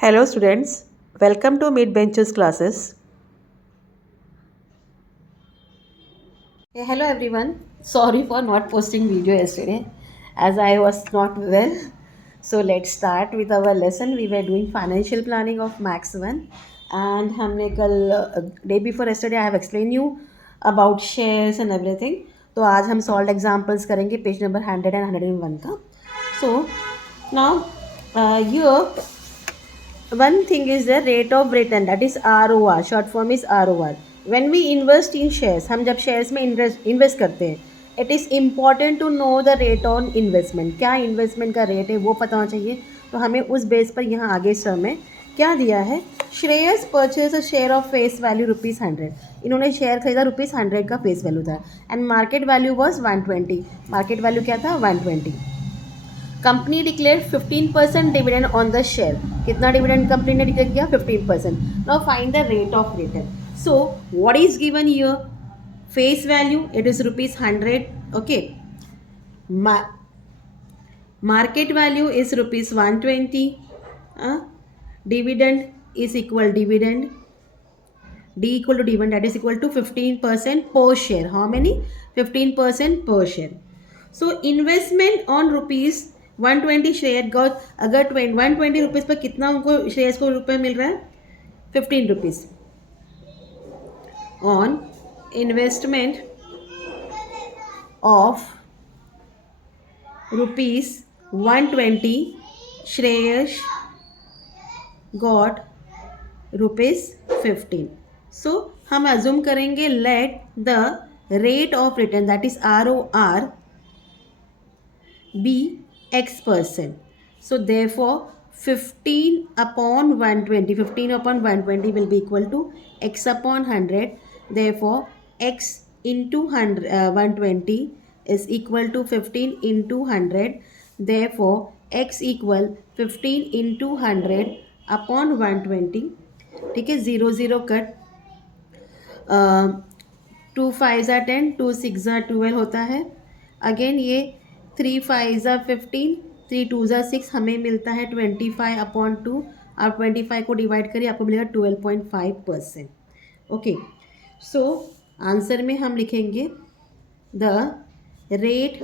Hello students, welcome to Mid Benches classes. Hello everyone. Sorry for not posting video yesterday as I was not well. So let's start with our lesson. We were doing financial planning of Max 1 and हमने कल day before yesterday I have explained you about shares and everything. तो आज हम solved examples करेंगे page number 100 and 101 का. So now here one thing is the rate of return, that is ROR. Short form is ROR. When we invest in shares, हम जब shares में invest करते हैं, it is important to know the rate on investment. क्या investment का rate है वो पता होना चाहिए. तो हमें उस बेस पर यहाँ आगे सर में क्या दिया है, Shreyas purchase a share of face value ₹100. इन्होंने शेयर खरीदा ₹100 का फेस वैल्यू था and market value was 120. Market value क्या था, 120. Company declare 15% dividend on the share. कितना डिविडेंड कंपनी ने डिक्लेयर किया, 15%. Now find the rate of return. So what is given here, face value it is ₹100. Okay, market value is ₹120. Dividend is equal dividend, D equal to dividend, that is equal to 15% per share. How many? 15% per share. So investment on ₹120 share got, अगर 120 rupees पर कितना उनको shares को रुपये मिल रहा है, ₹15. On investment of ₹120 Shreyas got ₹15. सो हम assume करेंगे let the rate of return, that is ROR, be X%. So therefore 15 upon 120, 15 upon 120 will be equal to X upon 100. Therefore X into 120 is equal to 15 into 100. Therefore X equal 15 into 100 upon 120. ठीक है, 0 0 cut, 2 5 10, 2 6 12 होता है. Again ये 3 5 15, 3 2 6, हमें मिलता है 25 upon 2. आप 25 को डिवाइड करिए, आपको मिलेगा 12.5%. ओके, सो आंसर में हम लिखेंगे the rate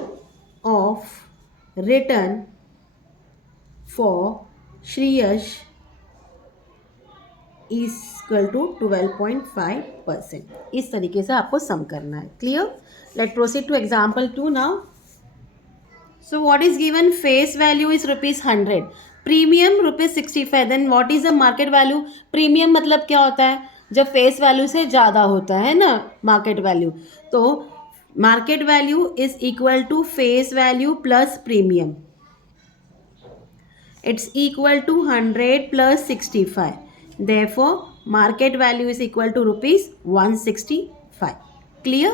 of return for Shreyas is equal to 12.5%. इस तरीके से आपको सम करना है. Clear? Let proceed to example 2 now. So what is given, face value is ₹100, premium ₹65. Then what is the market value. Premium मतलब क्या होता है, जब फेस वैल्यू से ज़्यादा होता है ना मार्केट वैल्यू. तो market value is equal to face value plus premium. It's equal to 100 plus 65. Therefore market value is equal to ₹165. Clear?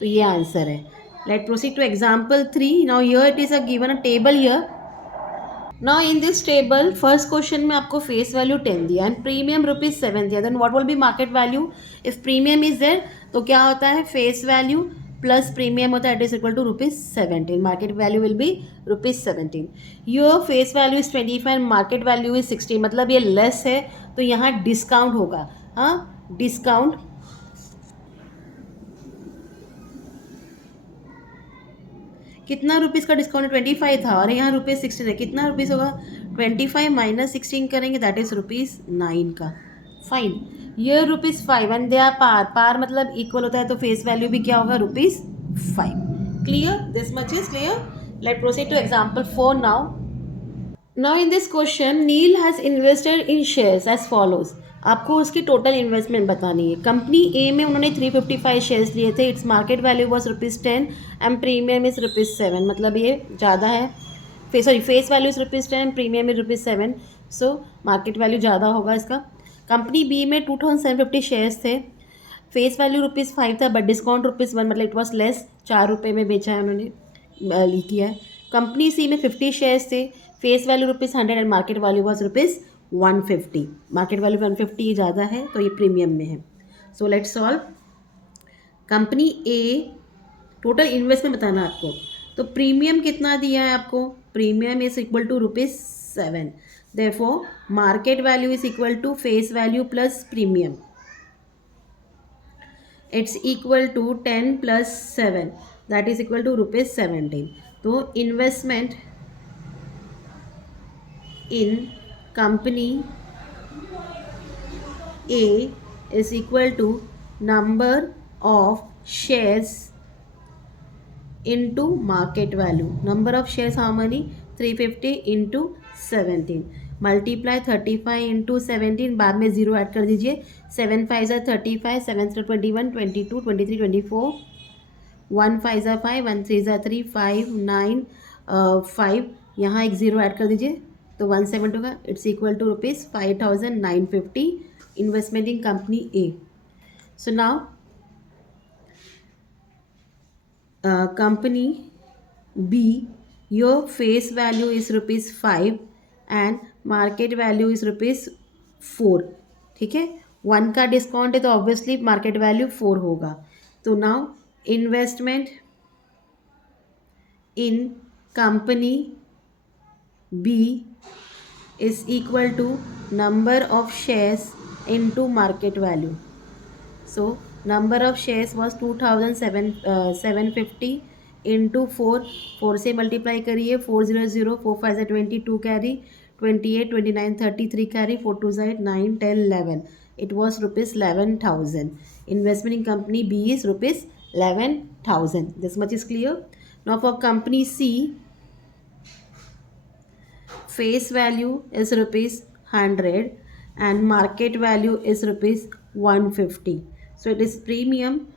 तो ये आंसर है. Let's proceed to example 3. Now here it is given a table here. Now in this table first question में आपको face value 10 दिया and premium ₹7 दिया. Then what will be market value? If premium is there तो क्या होता है, face value plus premium होता है, it is equal to ₹17. Market value will be ₹17. Your face value is 25 and market value is 60. मतलब ये less है तो यहाँ डिस्काउंट होगा. हाँ, डिस्काउंट कितना रुपीज़ का डिस्काउंट है, 25 था और यहाँ ₹16 है. कितना रुपीज़ होगा, 25 माइनस 16 करेंगे, दैट इज़ ₹9 का. फाइन, ये ₹5 एंड दे आर पार मतलब इक्वल होता है, तो फेस वैल्यू भी क्या होगा, ₹5. Clear? This much is clear. Let proceed to example 4 now. Now in this question Neel has invested in shares as follows. आपको उसकी टोटल इन्वेस्टमेंट बतानी है. कंपनी ए में उन्होंने 355 शेयर्स लिए थे. Its market value was ₹10 and premium is ₹7. मतलब ये ज़्यादा है, face value is ₹10 and premium is ₹7. So market value ज़्यादा होगा इसका. कंपनी बी में 2750 शेयर्स थे. फेस वैल्यू ₹5 था बट डिस्काउंट ₹1, मतलब इट वॉज लेस, ₹4 में बेचा है उन्होंने, किया है. कंपनी सी में 50 शेयर्स थे. Face value ₹100 and market value was ₹150. Market value 150 ज़्यादा है तो ये प्रीमियम में है. So let's solve. Company A total investment बताना आपको. तो प्रीमियम कितना दिया है आपको, premium is equal to ₹7. Therefore, market value is equal to face value plus premium. It's equal to 10 plus 7, that is equal to rupees 17. So investment in company A is equal to number of shares into market value. Number of shares how many? 350 into 17. Multiply 35 into 17, बाद में 0 add कर दीजिए. 7 5 are 35, 7 are 21, 22, 23, 24. 1 5 are 5, 1 3 are 3, 5 9 5. यहाँ एक 0 add कर दीजिए तो 170 होगा. It's equal to rupees 5950 investment in company A. So now company B, your face value is rupees 5 and market value is rupees 4. ठीक है, 1 का डिस्काउंट है तो ऑब्वियसली मार्केट वैल्यू 4 होगा. तो now investment in company B is equal to number of shares into market value. So number of shares was 2750 into 4. 4 से multiply करिए. 400, 4 5 22 carry, 28 29 33 carry, 4 2 9 10 11. It was rupees 11,000. Investment in company B is rupees 11,000. This much is clear. Now for company C, face value is rupees 100 and market value is rupees 150. So it is premium.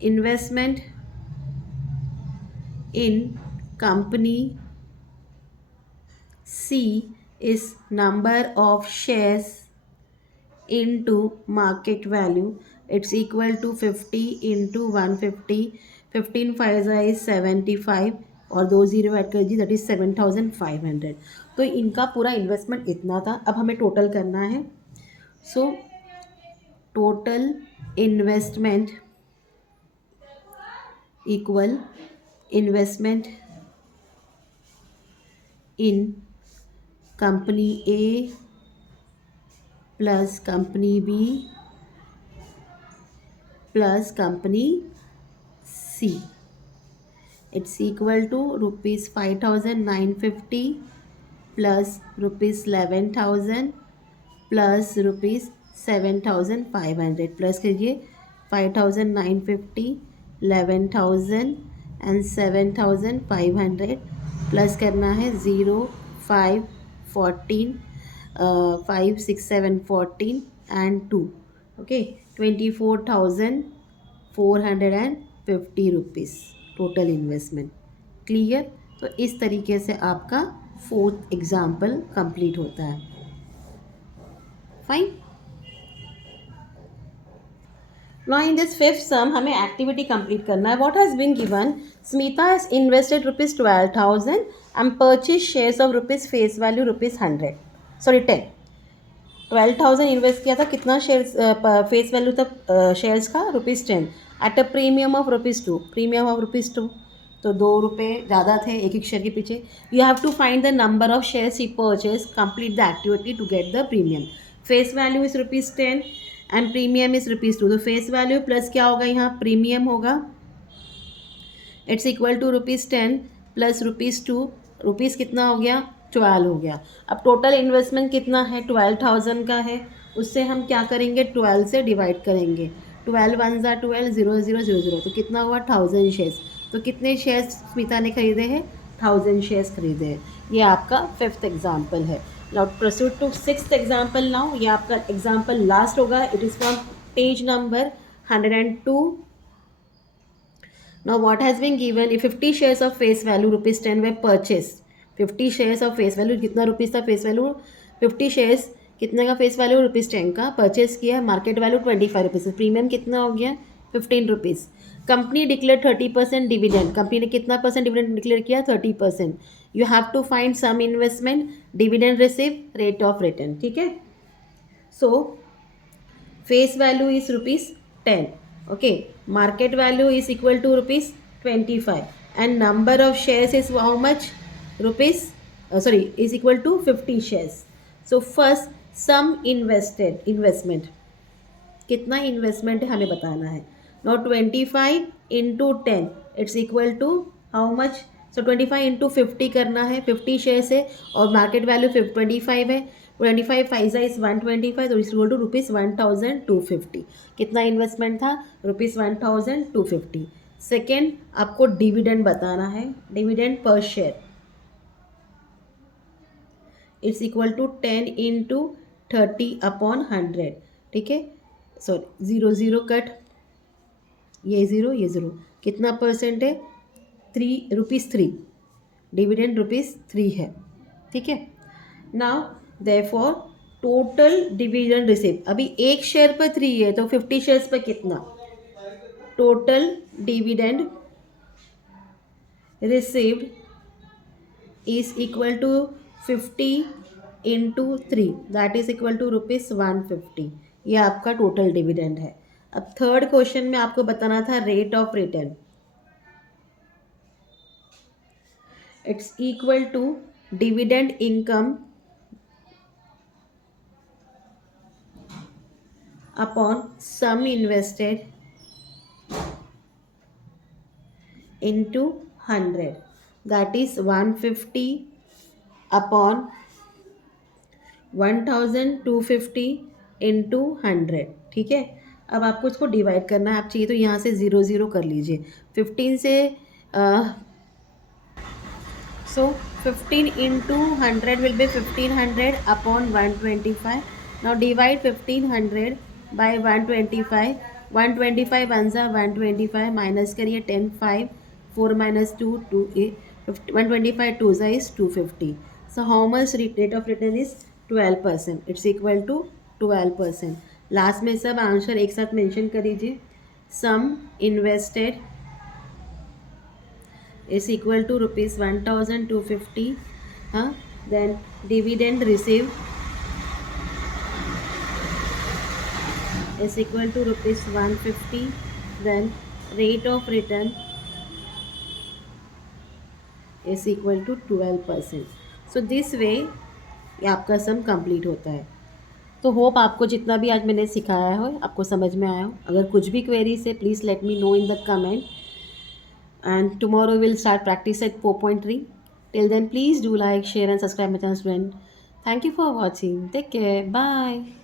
Investment in company C is number of shares into market value. It's equal to 50 into 150. 15 5 is 75 और 2 0 add कर दीजिए, that is 7500. तो इनका पूरा investment इतना था. अब हमें टोटल करना है. So total investment equal investment in company A plus company B plus company C. It's equal to rupees 5950 plus rupees 11,000 plus rupees 7,500. Plus कीजिए 5950, 11,000 and 7,500. प्लस करना है 0 5 14 5 6 7 14 and 2. Okay, 24,450 rupees total investment. Clear. तो इस तरीके से आपका 4th example complete होता है. Fine. Now in this 5th sum हमें एक्टिविटी कंप्लीट करना है. What has been given? Smita has invested rupees 12,000 and purchase shares of rupees face value rupees 10. 12,000 invest किया था. कितना शेयर्स फेस वैल्यू था शेयर्स का? Rupees 10 at a premium of rupees 2. Premium of rupees 2 तो 2 रुपये ज़्यादा थे एक एक शेयर के पीछे. You have to find the number of shares he purchase, complete the activity to get the premium. Face value is rupees 10 and premium is rupees 2. तो face value plus क्या होगा यहाँ? प्रीमियम होगा. It's equal to rupees 10 plus rupees 2. Rupees कितना हो गया? 12 हो गया. अब टोटल इन्वेस्टमेंट कितना है? 12,000 का है. उससे हम क्या करेंगे? 12 से डिवाइड करेंगे. 12 1 12 0 0 0 0. तो कितना हुआ? 1000 शेयर्स. तो कितने शेयर्स स्मिता ने खरीदे हैं? 1000 शेयर्स खरीदे हैं. ये आपका 5th एग्जाम्पल है. Now proceed to 6th example. Now ये आपका एग्जाम्पल लास्ट होगा. It is from page number 102. Now what has been given? If 50 shares of face value rupees 10 were purchased. 50 shares of face value कितना rupees था face value? 50 shares कितने का face value? Rupees 10 का. Purchase किया. Market value 25 rupees. Premium कितना हो गया? 15 rupees. Company declare 30% dividend. Company ने कितना परसेंट डिविडेंड डिक्लेयर किया? 30%. You have to find sum investment, dividend receive, rate of return. ठीक है. So face value is rupees 10. Okay, market value is equal to rupees 25 and number of shares is how much? Is equal to 50 shares. So first sum investment, कितना investment है हमें बताना है. Now 25 into 10 it's equal to how much. So 25 into 50 करना है, 50 shares है और market value 25 है. 25 फाइजा इज 125, तो इस इक्वल टू ₹1250. कितना इन्वेस्टमेंट था? ₹1250. सेकेंड, आपको डिविडेंड बताना है. डिविडेंड पर share it's equal to 10 into 30/100. ठीक है. सॉरी, 0 कट, ये ज़ीरो, कितना परसेंट है? ₹3. डिविडेंड ₹3 है. ठीक है. Now therefore total dividend receive, अभी एक शेयर पर 3 है तो 50 शेयर्स पर कितना? Total dividend received is equal to 50 into 3, that is equal to ₹150. ये आपका टोटल डिविडेंड है. अब थर्ड क्वेश्चन में आपको बताना था rate of return. It's equal to dividend income upon sum invested into 100, that is 150 upon 1250 into 100. ठीक है. अब आपको इसको डिवाइड करना है. आप चाहिए तो यहाँ से 0 कर लीजिए. 15 से so 15 into 100 will be 1500 upon 125. Now divide 1500 by 125. 125 one ज़ा 125, माइनस करिए 10 5, 4 माइनस 2 2 125 2 ज़ा is 250. So how much rate of return is 12%. It's equal to 12%. Last में सब आंसर एक साथ मेंशन कर दीजिए. सम invested is equal to ₹1250. Then dividend received is equal to ₹150. Then rate of return is equal to 12%. So this way ये आपका sum complete होता है. तो होप आपको जितना भी आज मैंने सिखाया हो आपको समझ में आया हो. अगर कुछ भी क्वेरीज है please let me know in the comment. And tomorrow we'll start practice at 4.3. Till then, please do like, share and subscribe my channel, friend. Thank you for watching. Take care. Bye.